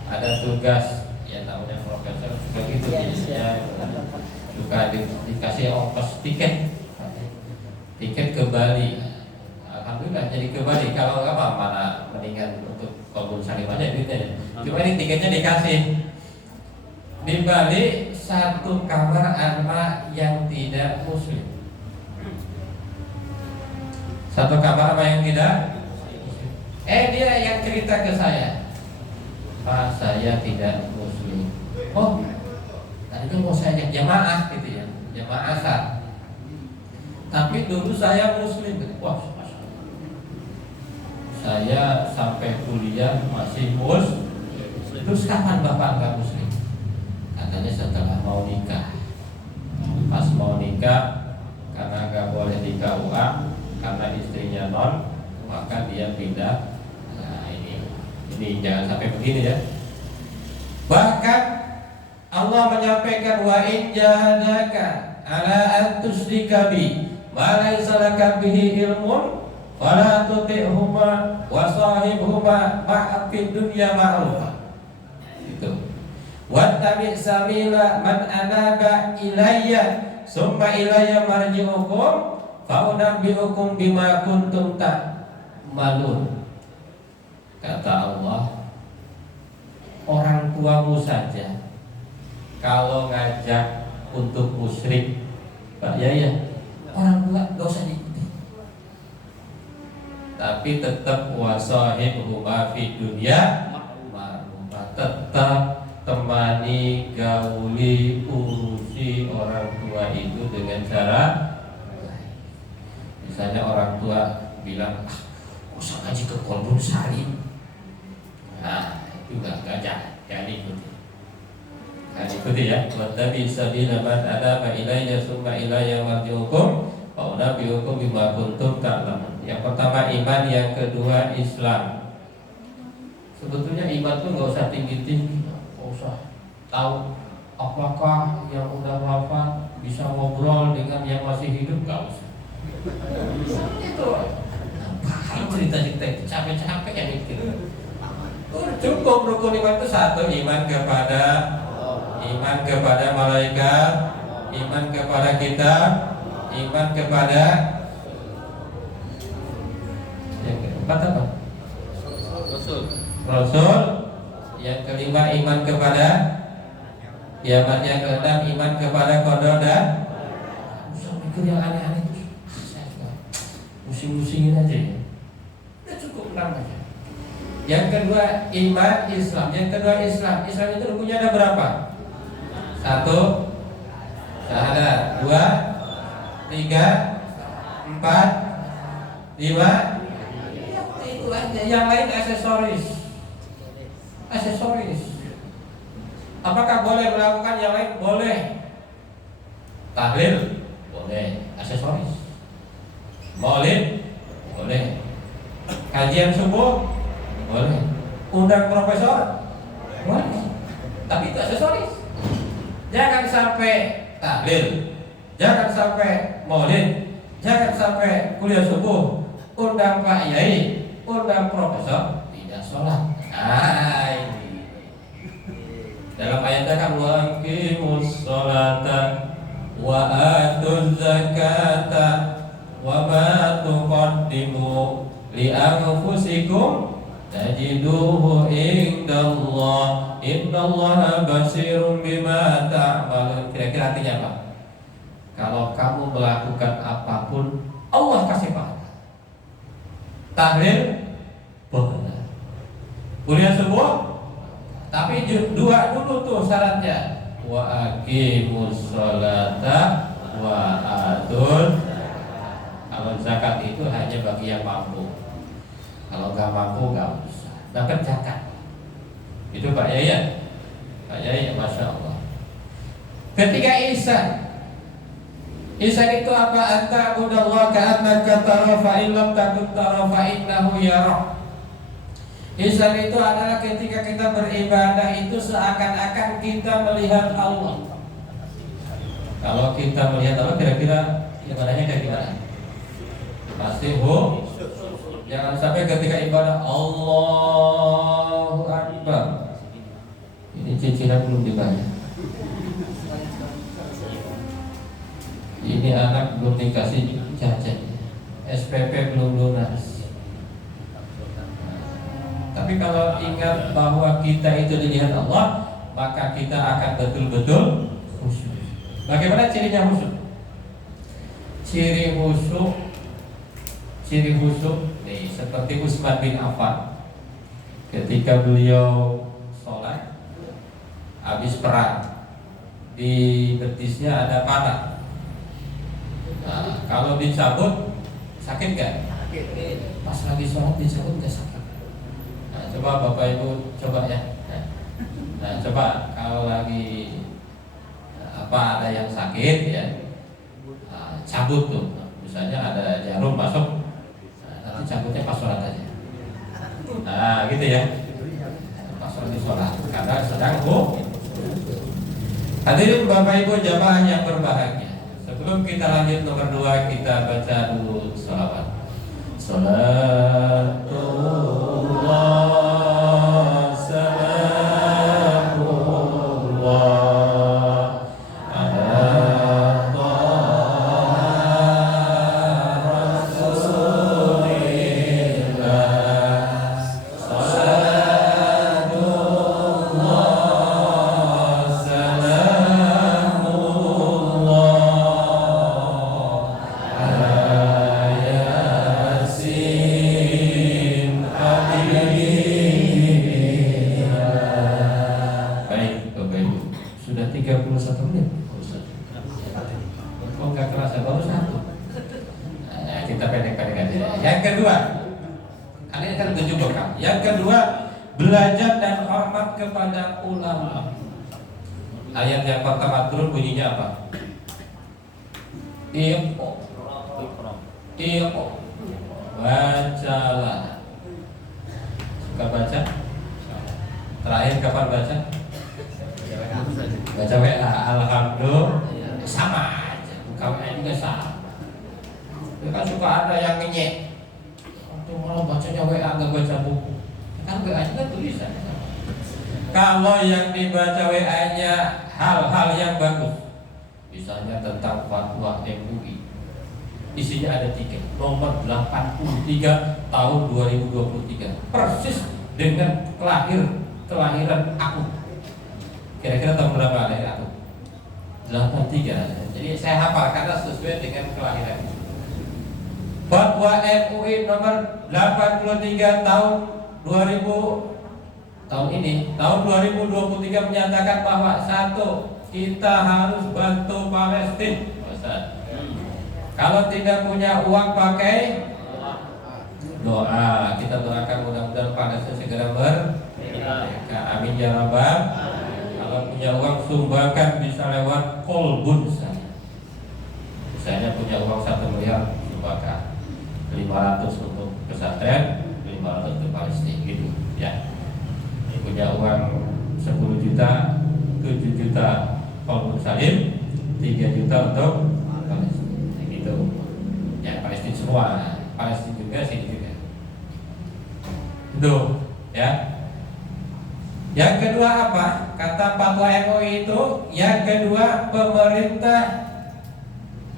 ada tugas ya namanya profesor begitu, saya juga dikasih ongkos tiket ke Bali. Alhamdulillah jadi ke Bali. Kalau apa mana mendingan untuk kabul salim aja duitnya. Cuma ini tiketnya dikasih di Bali, satu kamar anak yang tidak muslim. Satu kamar apa yang tidak? Dia yang cerita ke saya, Pak, saya tidak muslim. Oh, tadinya mau saya ajak jamaah gitu ya, jamaah asar. Tapi dulu saya muslim. Wah, saya sampai kuliah masih muslim. Terus kapan bapak nggak muslim? Katanya setelah mau nikah. Pas mau nikah, karena nggak boleh di KUA, karena istrinya non, maka dia pindah. Nah ini jangan sampai begini ya. Bahkan Allah menyampaikan wa in jahadaka ala an tusyrika bi ma laysa laka bihi ilmun fala tuti'huma wa sahibhuma fid dunya ma'rufa. Itu. Wattabi' sabila man anaba ilayya summa ilayya marji'ukum fa unabbi'ukum bima kuntum ta'malun. Kata Allah, orang tuamu saja kalau ngajak untuk musyrik, Pak ya, orang tua gak usah diikuti. Tapi tetap wasahibhuma fid dunya ma'rufa, tetap temani, gauli, urusi orang tua itu dengan cara baik. Misalnya orang tua bilang, usah ngaji ke Kolbun Salim. Nah, itu enggak jangan ikuti. Jangan ikuti ya. Wattabi sabila man anaba ilayya summa ilayya marji'ukum wa unabbi'ukum bima kuntum ta'lamun. Yang pertama iman, yang kedua Islam. Sebetulnya iman tuh enggak usah tinggi-tinggi, enggak usah tahu apakah yang udah wafat bisa ngobrol dengan yang masih hidup, enggak usah. Itu apa cerita-cerita itu capek-capek ya mikir. Cukup rukun iman itu satu, iman kepada malaikat, iman kepada kitab, iman kepada yang keempat apa? Rasul. Yang kelima iman kepada kiamat, yang keenam iman kepada qada dan usah mikir yang aneh-aneh itu. Pusing-pusingin aja ya. Udah cukup 6 aja. Yang kedua iman Islam. Yang kedua Islam. Islam itu rukunnya ada berapa? 1, syahadat. 2, 3, 4, 5. Itu aja. Yang lain aksesoris. Apakah boleh melakukan yang lain? Boleh. Tahlil boleh, aksesoris. Maulid boleh. Kajian subuh boleh. Undang profesor boleh. Tapi itu aksesoris. Jangan sampai tahlil, jangan sampai maulid, jangan sampai kuliah subuh, undang Pak Yai, undang profesor, tidak sholat. Nah ini dalam ayatnya kan wa aqimus sholata wa atuz zakata wa ma tuqaddimu li anfusikum tajiduhu indallah innallaha basirun bima ta'malun. Kira-kira artinya apa? Kalau kamu melakukan apapun, Allah kasih pahala. Tahlil boleh, kuliah subuh, tapi dua dulu tuh syaratnya. Wa aqimus sholata wa atuz. Kalau zakat itu hanya bagi yang mampu. Kalau nggak mampu nggak usah. Bahkan zakat. Itu Pak Yaya. Pak Yaya, masya Allah. Ketiga ihsan. Ihsan itu apa? Anta budallah ka'annaka tara fa in lam takun tara fa innahu yara. Ihsan itu adalah ketika kita beribadah itu seakan-akan kita melihat Allah. Kalau kita melihat Allah, kira-kira ibadahnya kayak gimana? Pasti jangan sampai ketika ibadah Allahu Akbar ini cicilan belum dibayar, ini anak belum dikasih jajan, SPP belum lunas. Tapi kalau ingat bahwa kita itu dilihat Allah, maka kita akan betul-betul khusyuk. Bagaimana cirinya khusyuk? Ciri khusyuk nih seperti Utsman bin Affan ketika beliau sholat habis perang, di betisnya ada panah. Nah, kalau dicabut sakit nggak? Pas lagi sholat dicabut nggak sakit? Nah, coba Bapak Ibu coba ya. Nah, coba kalau lagi ada yang sakit ya, cabut tuh. Misalnya ada jarum masuk, nanti cabutnya pas sholat aja. Nah, gitu ya. Pas sholat karena sedang Hadirin Bapak Ibu jamaah yang berbahagia. Sebelum kita lanjut nomor 2, kita baca dulu sholawat. Salatullah salamullah belajar dan hormat kepada ulama. Ayat yang pertama turun bunyinya apa? Iqra. Bacalah. Suka baca? Terakhir kapan baca? Baca WA. Alhamdulillah. Sama aja. Buka WA juga sama. Ya kan suka ada yang ngenyek. Malah bacanya WA nggak baca buku. Kan WA-nya kan tulisan. Kalau yang dibaca WA-nya hal-hal yang bagus, misalnya tentang fatwa MUI, isinya ada 3, nomor 83 tahun 2023, persis dengan kelahiran aku. Kira-kira tahun berapa lahir aku? 83. Jadi saya hafal karena sesuai dengan kelahiran. Fatwa MUI nomor 83 tahun 2023 menyatakan bahwa 1, kita harus bantu Palestina. Kalau tidak punya uang pakai doa. Kita doakan mudah-mudahan Palestina segera merdeka. Amin ya rabbal. Kalau punya uang sumbangkan, bisa lewat kolbun saja. Misalnya punya uang 1 miliar, sumbangkan 500 untuk pesantren, 500 untuk Palestina gitu ya. Punya uang 10 juta, 7 juta kolbun salim, 3 juta untuk Palestina gitu ya. Palestina semua, Palestina juga, sini juga itu ya. Yang kedua apa? Kata fatwa MUI itu, yang kedua, pemerintah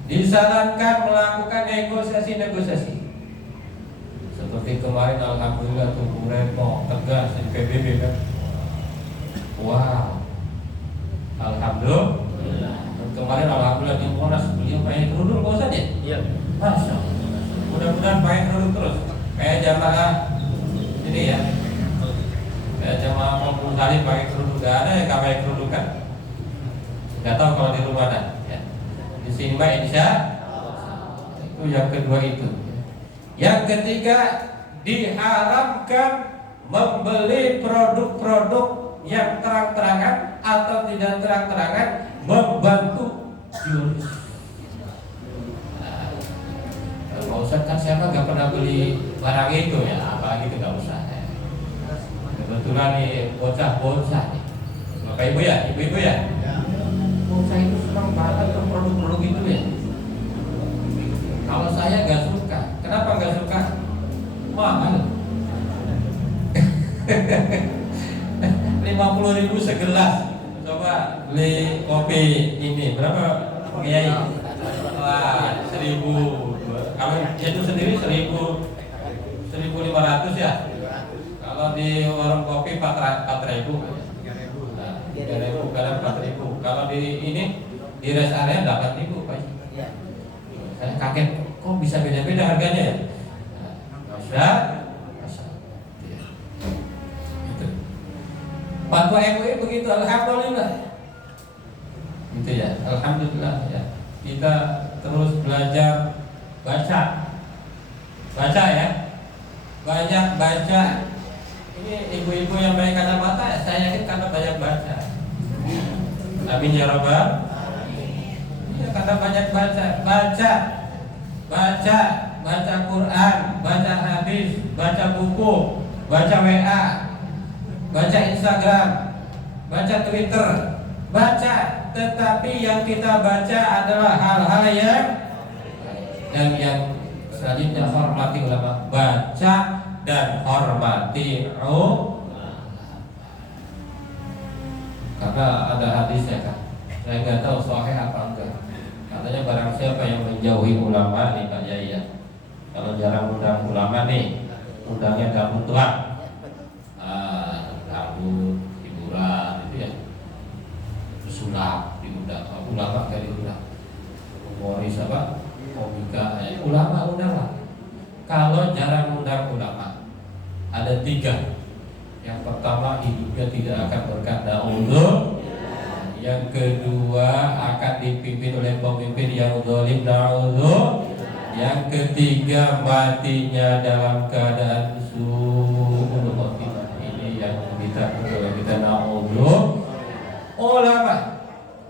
disarankan melakukan negosiasi. Seperti kemarin alhamdulillah tuh Bung Retno tegas di PBB kan. Wow. Alhamdulillah. Kemarin alhamdulillah di Monas beliau pakai kerudung Pak Ustaz ya? Iya. Masya Allah. Mudah-mudahan pakai kerudung terus. Kayak jamaah ini ya. Kayak jamaah Mampung Salim pakai kerudung, gak ada yang gak pakai kerudung kan? Gak tahu kalau di rumah ada ya. Di sini Mbak Indonesia. Itu yang kedua itu. Yang ketiga, diharamkan membeli produk-produk yang terang-terangan atau tidak terang-terangan membantu jurus. Pak Ustaz kan saya mah gak pernah beli barang itu ya, apalagi itu gak usah. kebetulan nih bocah-bocah nih. Bapak Ibu ya, ibu-ibu ya. Bocah itu senang banget tuh produk-produk itu ya. Kalau saya nggak suka, kenapa nggak suka? Mahal. 50.000 segelas. Coba beli kopi ini berapa Kiai? Wah, 1.000. Kalau itu sendiri 1.500 ya. Kalau di warung kopi 4.000. Nah, 3.000 kadang 4.000. Kalau di ini di rest area 8.000 Pak. Saya kaget, kok bisa beda-beda harganya ya? Masya. Fatwa MUI begitu, alhamdulillah. Gitu ya, alhamdulillah ya. Kita terus belajar baca ya, banyak baca. Ini ibu-ibu yang banyak kacamata, saya yakin karena banyak baca. Amin ya rabbal. Iya, karena banyak baca Quran, baca hadis, baca buku, baca WA, baca Instagram, baca Twitter, baca. Tetapi yang kita baca adalah hal-hal yang selanjutnya hormati ulama, baca dan hormati karena ada hadisnya kan. Saya nggak tahu sahih apa enggak. Katanya barang siapa yang menjauhi ulama nih Pak Yai ya. Kalau jarang undang ulama nih, undangnya gabung tuang, rambut, hiburan itu ya. Sulap diundang, ulama gak diundang. Humoris apa? Komika, ulama undang lah. Kalau jarang undang ulama, ada 3. Yang pertama, hidupnya tidak akan berkata ulul. Yang kedua, akan dipimpin oleh pemimpin yang zalim na'udzu. Yang ketiga, matinya dalam keadaan su'ul khotimah. Ini yang kita na'udzu. Ulama.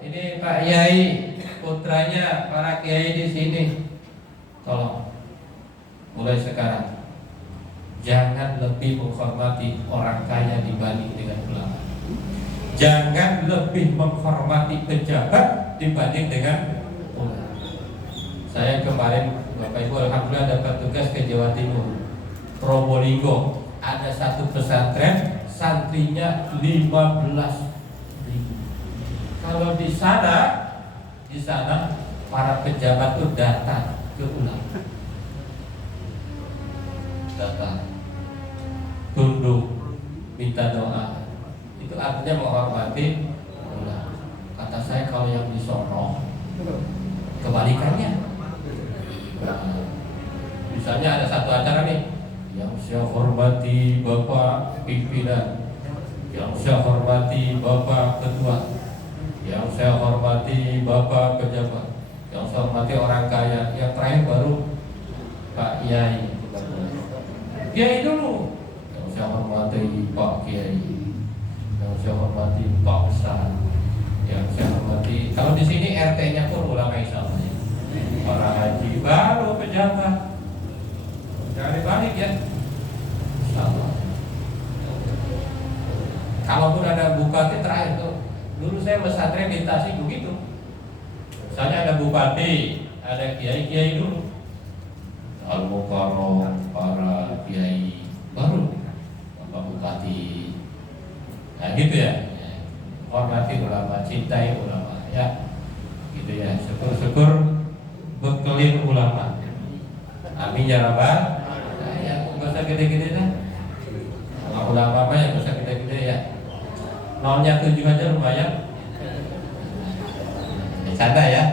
Ini Pak Yai, putranya para kiai di sini. Tolong mulai sekarang jangan lebih menghormati orang kaya dibanding dengan ulama. Jangan lebih menghormati pejabat dibanding dengan ulama. Saya kemarin Bapak Ibu alhamdulillah dapat tugas ke Jawa Timur, Probolinggo. Ada satu pesantren, santrinya 15.000. Kalau di sana para pejabat itu datang ke ulama, datang, tunduk, minta doa. Itu artinya menghormati ulama. Kata saya kalau yang di sono kebalikannya. Misalnya ada satu acara nih, yang saya hormati Bapak pimpinan, yang saya hormati Bapak ketua, yang saya hormati Bapak pejabat, yang saya hormati orang kaya, yang terakhir baru Pak Yai. Kiai dulu, yang saya hormati Pak Kiai, yang saya hormati Pak Ustaz, yang saya hormati. Kalau di sini RT-nya pun ulama Islam, para haji baru pejabat. Jangan dibalik ya. Insyaallah. Kalaupun ada bupati terakhir tuh. Dulu saya pesantren di Tasik begitu. Misalnya ada bupati, ada kiai-kiai dulu. Al-Mukarram, para kiai baru Bapak Bupati. Nah gitu ya. Hormati ulama, cintai ulama ya. Gitu ya. Syukur-syukur bekelin ulama. Amin ya rabbal. Nah, ya nggak usah gede-gede dah. Kalau ulama apa ya nggak usah gede-gede ya. 0-7 aja lumayan. Canda ya.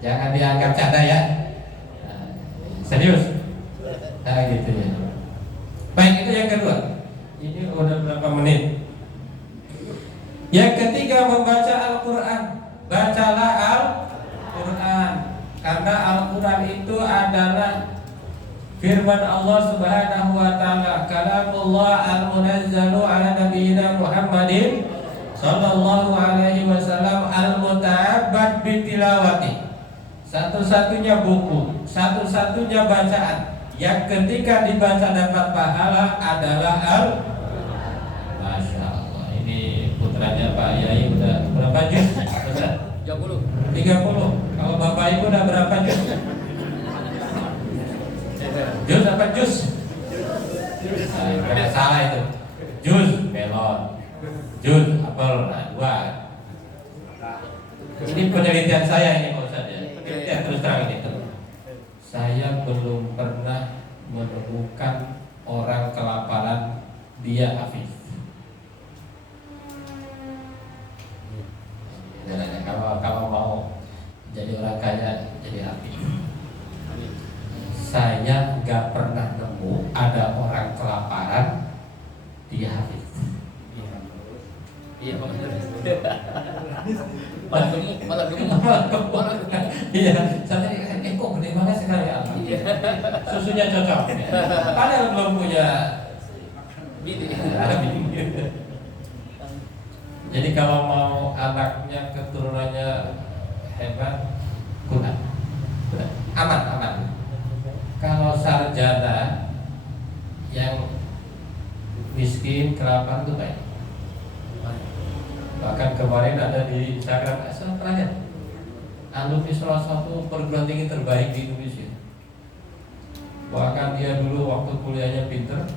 Jangan dianggap canda ya. Serius. Nah gitu ya. Baik, itu yang kedua. Ini udah berapa menit? Yang ketiga, membaca Al-Quran. Bacalah Al-Quran. Karena Al-Quran itu adalah firman Allah Subhanahu wa ta'ala, kalamullah al-munazzalu ala nabiyyina Muhammadin sallallahu alaihi wasallam al-muta'abbad bitilawati. Satu-satunya buku, satu-satunya bacaan yang ketika dibaca dapat pahala adalah Masya Allah. Ini putranya Pak Yai udah berapa juz? Ustaz? 30. 30. Kalau Bapak Ibu udah berapa juz? Juz apa juz? Nah, salah itu. Juz melon, juz apel, nah, 2. Ini penelitian saya ini Pak Ustaz ya. Penelitian terus terang ini. Saya belum pernah menemukan orang kelaparan dia hafiz. Kalau mau jadi orang kaya jadi hafiz. Saya nggak pernah nemu ada orang kelaparan dia hafiz. Iya, malah gemuk. Iya, saya kok gede banget sekali ya. Susunya cocok. Padahal belum punya Bini. Jadi kalau mau anaknya keturunannya hebat, kurang. Aman. Kalau sarjana yang miskin kelaparan itu baik. Bahkan kemarin ada di Instagram asal terakhir alumni salah satu perguruan tinggi terbaik di Indonesia. Bahkan dia dulu waktu kuliahnya pinter.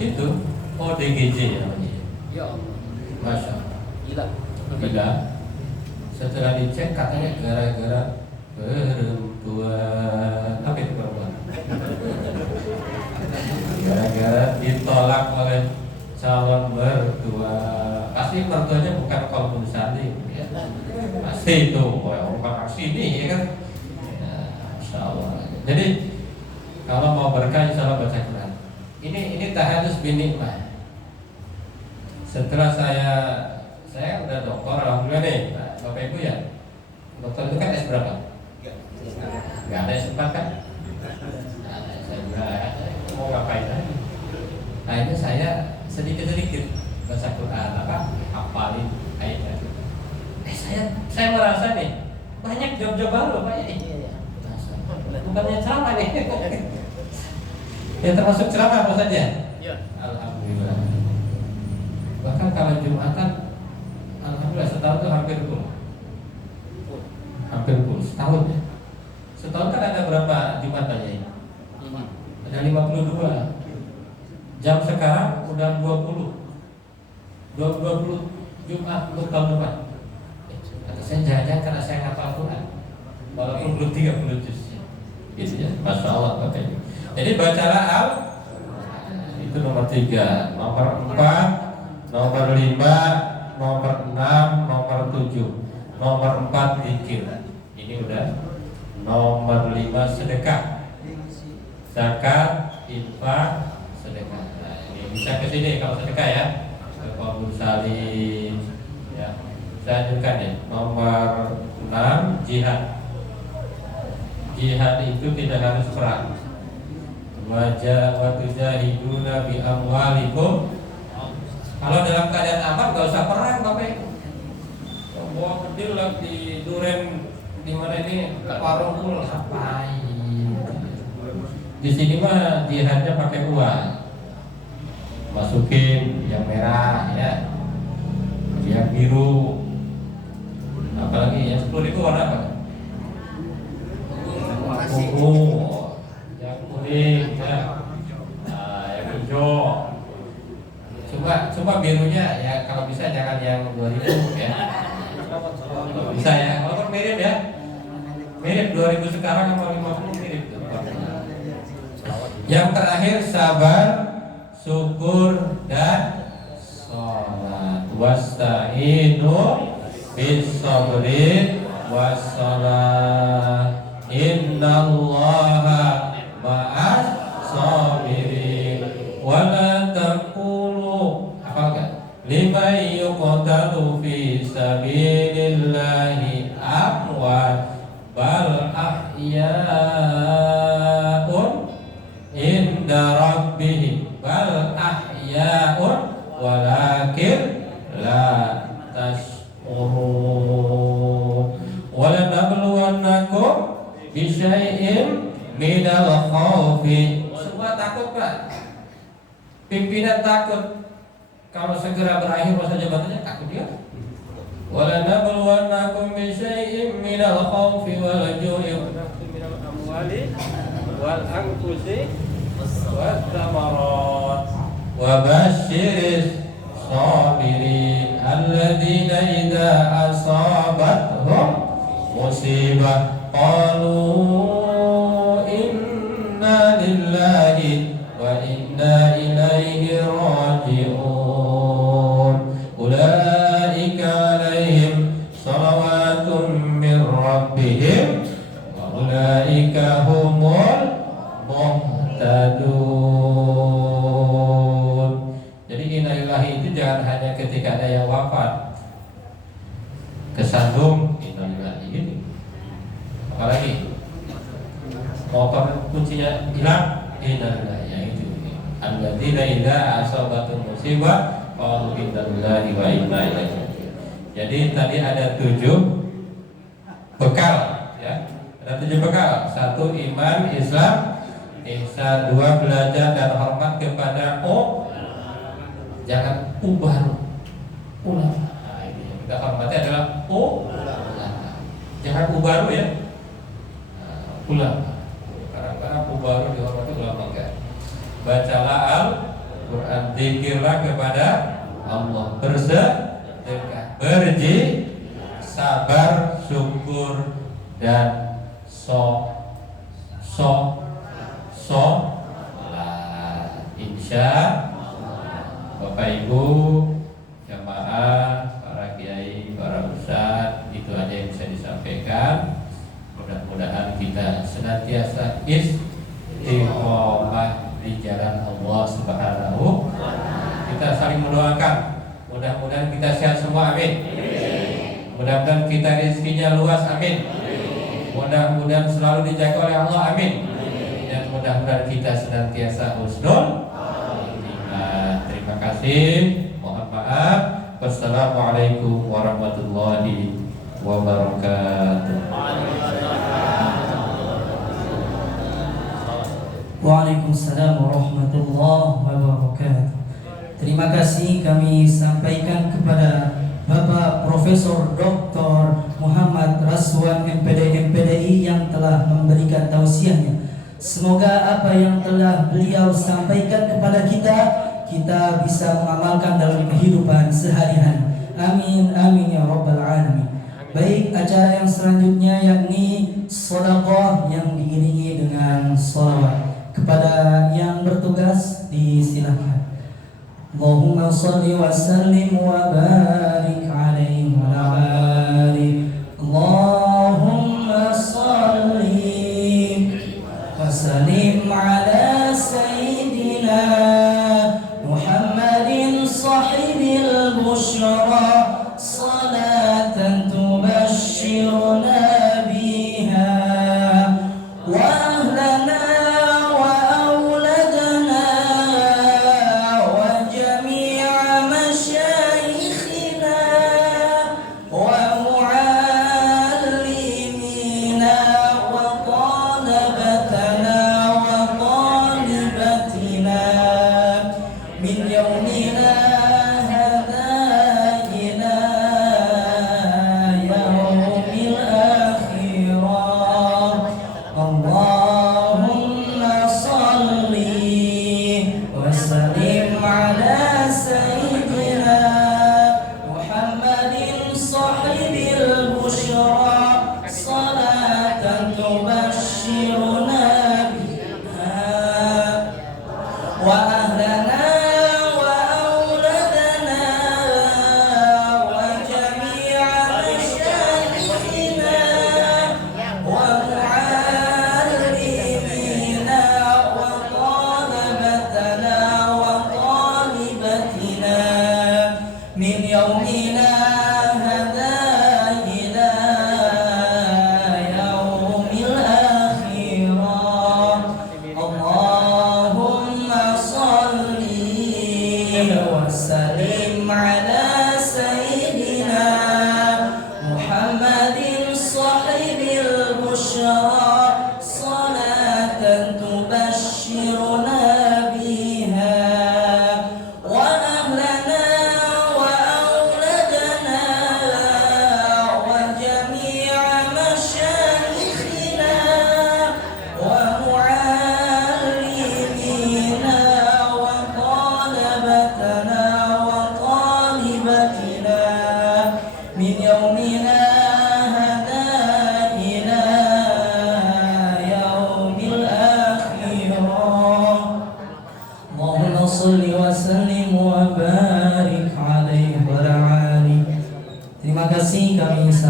Itu ODGJ namanya. Ya Allah. Masya Allah. Gila. Setelah dicek katanya gara-gara perempuan. Apa itu perempuan? Gara-gara ditolak oleh calon mertua. Pasti mertuanya bukan Kolbun Salim ya. Pasti itu orang sini ya kan ya, Masya Allah. Jadi kalau mau berkah insya Allah baca Quran. Ini tahadus bin nikmah. Setelah saya udah doktor alhamdulillah nih Bapak Ibu ya. Dokter itu kan S berapa? Gak ada S4 kan? Nah, saya juga mau ngapain lagi. Nah ini saya sedikit-sedikit baca Quran hafalin ayatnya. Saya merasa nih banyak job-job baru Pak ya. Bukannya ceramah nih. Ya termasuk ceramah apa saja? Ya. Alhamdulillah. Bahkan kalau Jumatan, alhamdulillah setahun itu hampir full. Hampir full setahun ya. Setahun kan ada berapa Jumatan ya? Ada 52. Jam sekarang udah 20 Jumat untuk tahun depan. Kata saya jangan karena saya ngapal Quran walaupun belum 30 juz. Gitu ya, Masya Allah Bapak Ibu. Jadi bacalah al itu nomor 3, nomor 4, nomor 5, nomor 6, nomor 7, nomor 4 zikir. Ini udah nomor 5 sedekah, zakat, infak, sedekah. Nah, ini bisa ke sini kalau sedekah ya. Kolbun Salim ya. Saya lanjutkan ya. Nomor 6 jihad. Jihad itu tidak harus perang. Wajah watujahiduna bi amwalikum. Kalau dalam keadaan aman nggak usah perang Bapak Ibu. Bawa bedil lah di duren di mana ini warung pun ngapain? Di sini mah jihadnya pakai uang. Masukin yang merah ya, yang biru, apalagi yang 10.000 warna apa? Ungu, yang kuning ya, nah, yang hijau. Coba birunya ya kalau bisa jangan yang 2.000 ya. Kalau bisa ya, walaupun mirip ya, mirip 2.000 sekarang sama 50 mirip tuh. Yang terakhir sabar, syukur dan sholat. Wasta'inu bis-sabri was-sholat. Innallaha ma'as sabirin. Wa la taqulu liman yuqtalu fi sabilillahi amwat bal ahya'un inda rabbihim bal ahya'un walakin la tash'urun. Wala nabluwannakum bisyai'in minal khawfi. Semua takut Pak. Pimpinan takut. kalau segera berakhir masa jabatannya takut dia. Walanabluwannakum bisyai'im minal khawfi wal ju'i wa naqsin minal amwali wal anfusi was thamarat wa basyiris sabirin alladzina idza asabathum musibah qalu inna lillahi wa inna ilaihi raji'un. Ulaika alaihim salawatun min rabbihim wa ulaika humul muhtadun. Jadi innalillahi itu jangan hanya ketika ada yang wafat kesandung innalillahi ini. Apalagi motor kuncinya hilang innalillahi, yang itu alladzina idza asabatum musibah qalu innallahi wa inna ilaihi raji'un. Jadi tadi ada 7 bekal ya. Ada 7 bekal. 1 iman, Islam, ihsan. 2 belajar dan hormat kepada jangan ulama. Nah, ini yang kita hormati adalah ulama. Jangan ubaru ya. Ulama. Karena ubaru dihormati, ulama enggak. Bacalah Al-Quran, zikirlah kepada Allah, bersedekah, sabar, syukur dan sholat. Insya Bapak Ibu jamaah, para kiai, para ustadz, itu aja yang bisa disampaikan. Mudah-mudahan kita senantiasa istiqomah di jalan Allah Subhanahu. Kita saling mendoakan, mudah-mudahan kita sehat semua, amin. Mudah-mudahan kita rezekinya luas, amin. Mudah-mudahan selalu dijaga oleh Allah, amin. Dan mudah-mudahan kita senantiasa husnul khotimah. Terima kasih, mohon maaf. Wassalamualaikum warahmatullahi wabarakatuh. Waalaikumsalam warahmatullahi wabarakatuh. Terima kasih kami sampaikan kepada Bapak Profesor Dr. Muhammad Raswan MPD MPDI yang telah memberikan tausiahnya. Semoga apa yang telah beliau sampaikan kepada kita bisa mengamalkan dalam kehidupan sehari-hari. Amin amin ya rabbal alamin. Baik, acara yang selanjutnya yakni sedekah yang diiringi dengan shalawat. Kepada yang bertugas disilakan. Allahumma shalli wa sallim wa barik alaihi wa barik. Allahumma shalli wa sallim ala sayyidina Muhammadin sahibil busyra salatan tubashshiruna biha wa ahlana وطالبتنا وطالبتنا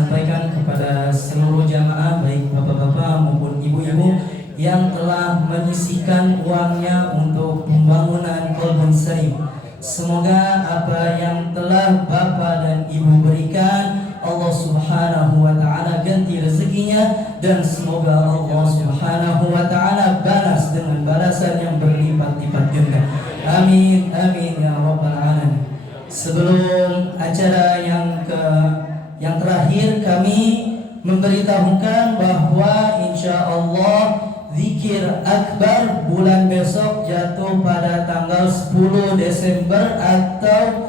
sampaikan kepada seluruh jamaah, baik bapak-bapak maupun ibu-ibu yang telah menyisihkan uangnya untuk pembangunan Qalbun Salim. Semoga apa yang telah bapak dan ibu berikan Allah Subhanahu wa ta'ala ganti rezekinya, dan semoga Allah Subhanahu wa ta'ala balas dengan balasan yang berlipat-lipat ganda. Amin amin ya rabbal alamin. Sebelum acara yang terakhir, kami memberitahukan bahwa insya Allah zikir akbar bulan besok jatuh pada tanggal 10 Desember atau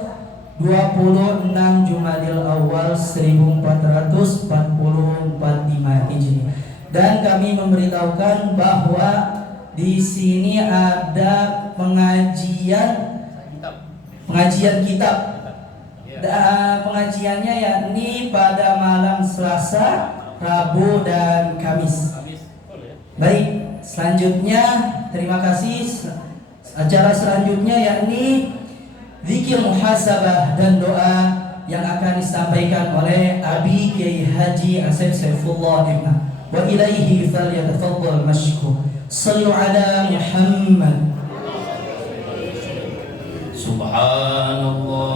26 Jumadil Awal 1444 Hijri. Dan kami memberitahukan bahwa di sini ada pengajian kitab. Pengajiannya yakni pada malam Selasa, Rabu dan Kamis. Baik, selanjutnya terima kasih. Acara selanjutnya yakni zikir muhasabah dan doa yang akan disampaikan oleh Abi Kiai Haji Asep Saifullah Ibn. Wa ilaihi falyatafaddal mashkur. Sallu ala Muhammad. Subhanallah